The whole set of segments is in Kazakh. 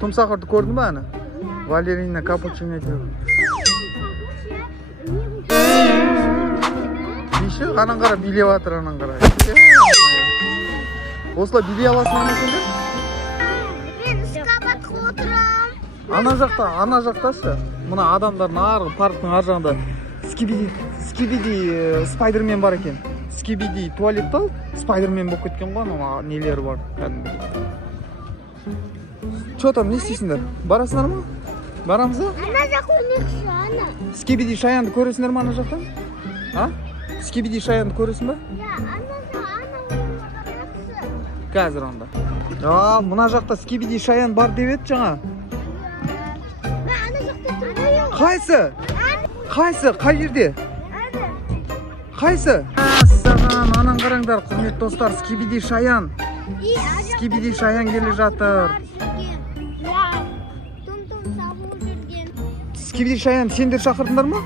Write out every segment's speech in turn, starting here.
Тұмсақырды көрдің ба ана? Валерина капучино деп. Биші, анан қара билеп атыр, анан қара. Осылай билей аласың ана сендер? Мен скабатқа отырам. Ана жақташы. Мына адамдардың арғы парктың ар жағында скибиди спайдермен бар екен. Скибиди туалетті ал, спайдермен болып кеткен ғой, ана нелері бар. Чо там, не істейсіңдер? Барасыңдар ма? Барамыз ба? Ана жақ ойнақшы, ана. Скибиди шаянды көресіңдер ма ана жақтан? А? Скибиди шаянды көресің ба? Ана ойнақшы. Қазір онда. Мына жақта скибиди шаян бар деп еді жаңа. Ана жақта тұрмайым. Қайсы? Қай жерде? Қайсы? Саған, анан қараңдар, құрметті достар, скибиди шаян. Скибиди шаян келе жатыр. Скибиди шаян, сендер шақырдыңдар ма?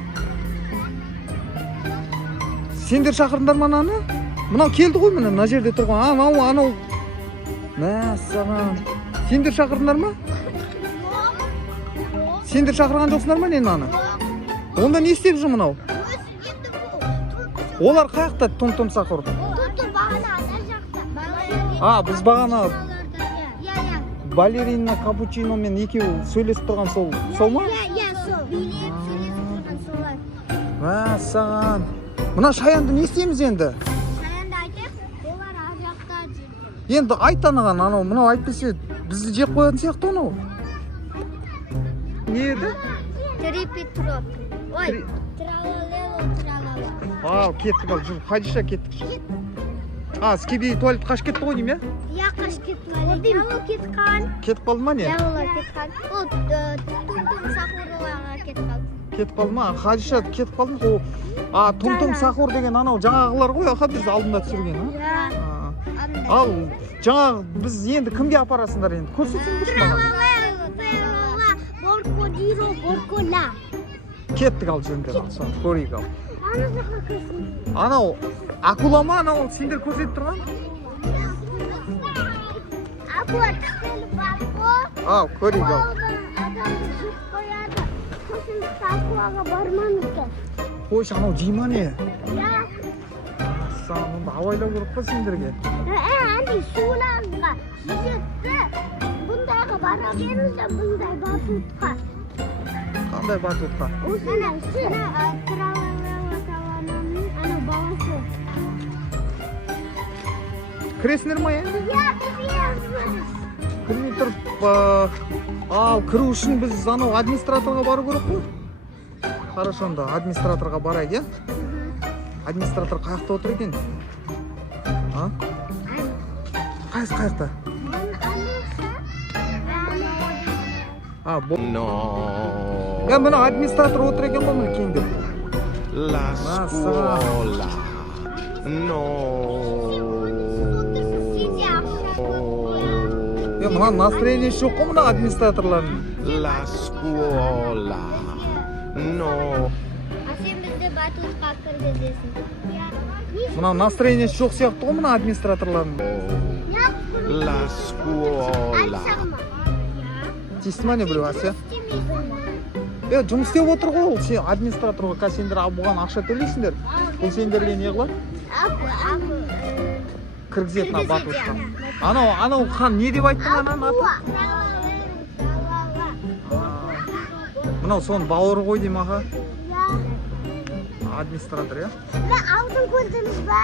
Сендер шақырдыңдар ма ананы? Мынау келді ғой, мына жерде тұрған. Анау. Мәссаған. Сендер шақырдыңдар ма? Сендер шақырған жоқсыңдар ма нені аны? Онда не істеп жүр мынау? Олар қаяқта тұмсақыр? Бағана ана жақта. Біз бағана балерина капучиномен екеуі сөйлесіп тұрған сол ма? Сол. Билеп сөйлесіп тұрған солар. Мәссаған. Мына шаянды не істейміз енді? Шаянды айтып, олар ар жақта дейді. Енді айт анаған, мынау айтпесе бізді жеп қоятын сияқты анау. Не еді? Трипитроп. Ой, тралалело. Кеттік ал, жүр, Хадиша кеттік. Скибиди туалет қаш кетті ғой дейм, Я қаш кетті. Ол кетқан. Кетіп қалды ма не? Олар кетқан. Ол тұм сақурларға кетқан. Кетіп қалды ма? Хадиша кетіп қалды ма? Тұм сақур деген анау жаңағылар ғой, біз алдында түсірген. Ал жаңағы біз енді кімге апарасыңдар енді? Көрсетсеңдерші маған. Кеттік ал жөндер ал, соны көрейік ал. Анау акула ма анау сендер көрсетіп тұрған? Акула тістелі бар ғой. Көрейік ал. Адамды жеп қояды. Сосын акулаға бармаңыздар. Қойшы, анау жейма не? Я. Мұнда авайлау керек па сендерге? Әне суларға жезетті. Бұндайға бара беріңіздер, бұндай батутқа. Қандай батутқа? Осына тралалело таванамның ана баласы. Кіресіңдер ма енді? Я кіреміз. Кірмей тұрып, кіру үшін біз анау администраторға бару керек қой? Хорошо, онда администраторға барайық, е? Администратор қаяқта отыр екен? Қайсы қаяқта? Мына администратор отыр екен ғой мұны кеңдеп. La scuola. Мына настроение жоқ қой мұна администраторлардың. La scuola. Сен бізді батутқа кіргізесің. Мына настроение жоқ сияқты ғой мұна администраторлардың. La scuola. Тиісті ма не біреу, Ася? Жұмыс істеп отыр ғой ол, сен администраторға сендер бұған ақша төлейсіңдер. Бұл сендерге не қылады? Кіргізетін батутқа. Анау хан не деп айттың ананы аты? Мынау соның бауыры ғой дейм аға. Администратор, я? Аузын көрдіңіз ба?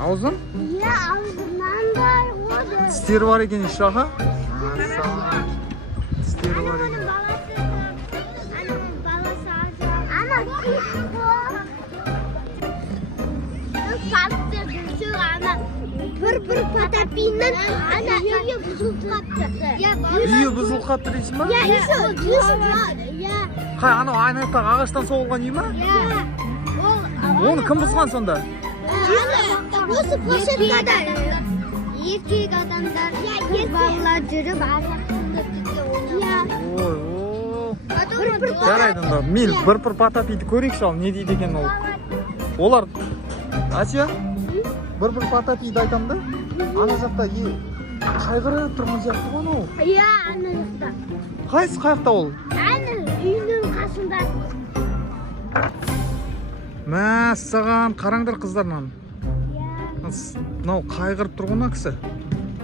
Аузын? Я аузынандай ғой. Тістері бар екен еще аға? Тістері бар екен. Ана кеш ғой. Паркте жүрсек ана бір потапиннен ана үйі бұзылып қапты. Үйі бұзылып қапты дейсің ба? Я еще жүзіп бар. Қай, анау айнақтағы ағаштан соғылған үй ма? Оны кім бұзған сонда? Осы площадкада еркек адамдар, қыз балалар жүріп жарайды онда. Мен бір потапиді көрейікші ал, не дейді екен ол. Олар, Асия, бір потапиді айтам да, ана жақта қайғырып тұрған сияқты ғой анау. Иә, ана жақта. Қайсы қаяқта ол? Ана үйінің қасында. Мәссаған, қараңдар қыздар мынаны. Иә. Мынау қайғырып тұрған кісі.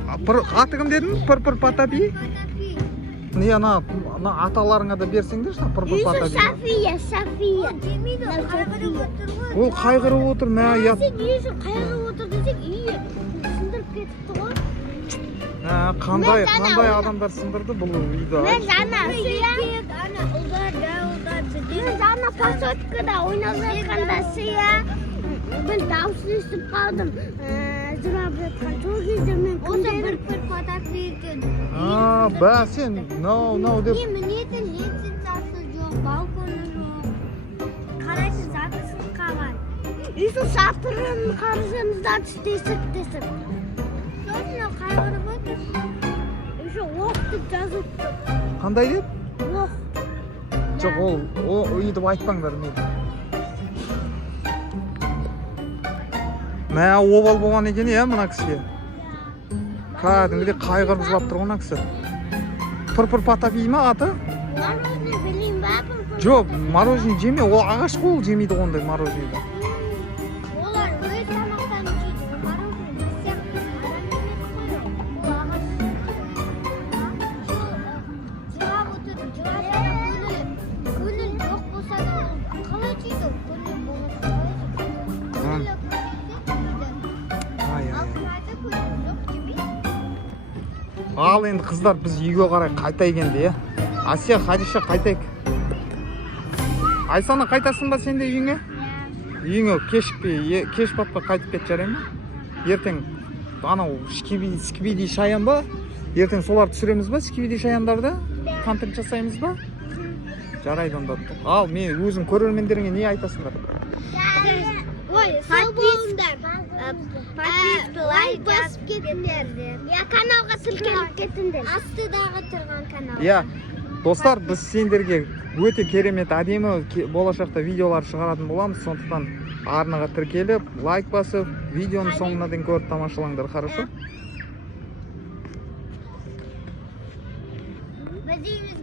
Аты кім дедің? Пыр-пыр Потапи? Не, ана аталарыңа да берсеңдерші, пыр-пыр Потапи. София. Ол қайғырып отыр, мә, ят. Сен үйі қайғырып отыр десек, үйі сындырып кетіпті ғой. Қандай адамдар сындырды бұл үйді? Мен жаңа посадкада ойнап жатқанда сия бір дауысын естіп қалдым. Жылап жатқан сол кезде мен бір Потапи екен. Бә, сен нау деп. Мінетін лестницасы жоқ, балконы жоқ. Қарайсыз, записін қалай. Үйсін шатырын қаржыңызда тесіп. Сосын қайғырып отыр. Еще оқ деп жазылыпты. Қандай деп? Оқ. Жоқ, ол өйтіп айтпаңдар мен. Мә, обал болған екен, е, мына кісіге. Кәдімгідей қайғырып жылап тұрған кісі. Пыр-пыр Потапи ма аты? Мороженое білейін ба? Жоқ, мороженое жеме, ол ағаш қой, ол жемейді ондай мороженое. Олар өз тамақтарын жейді. Мороженое біз сияқты адам емес қой. Ол ағаш. Жылап отыр, жылап көңіл жоқ болса да қалай жейді? Көңіл болмаса қалай жейді? Ал енді қыздар біз үйге қарай қайтайық енді, е. Асия, Хадиша қайтайық. Айсана қайтасың ба сен де үйіңе? Үйіңе кеш батпай қайтып кет жарай ма? Ертең анау скибиди шаян ба? Ертең соларды түсіреміз ба? Скибиди шаяндарды контент жасаймыз ба? Жарайды онда. Ал мен өзің көрермендеріңе не айтасыңдар? Ой, сау болыңдар. Лайк басып кетіңдер. Я каналға тіркеліп кетіңдер. Астыдағы тұрған канал. Иә, достар, біз сендерге өте керемет әдемі болашақта видеолар шығаратын боламыз. Сондықтан арнаға тіркеліп, лайк басып, видеоны соңына дейін көріп тамашалаңдар, хорошо? Біз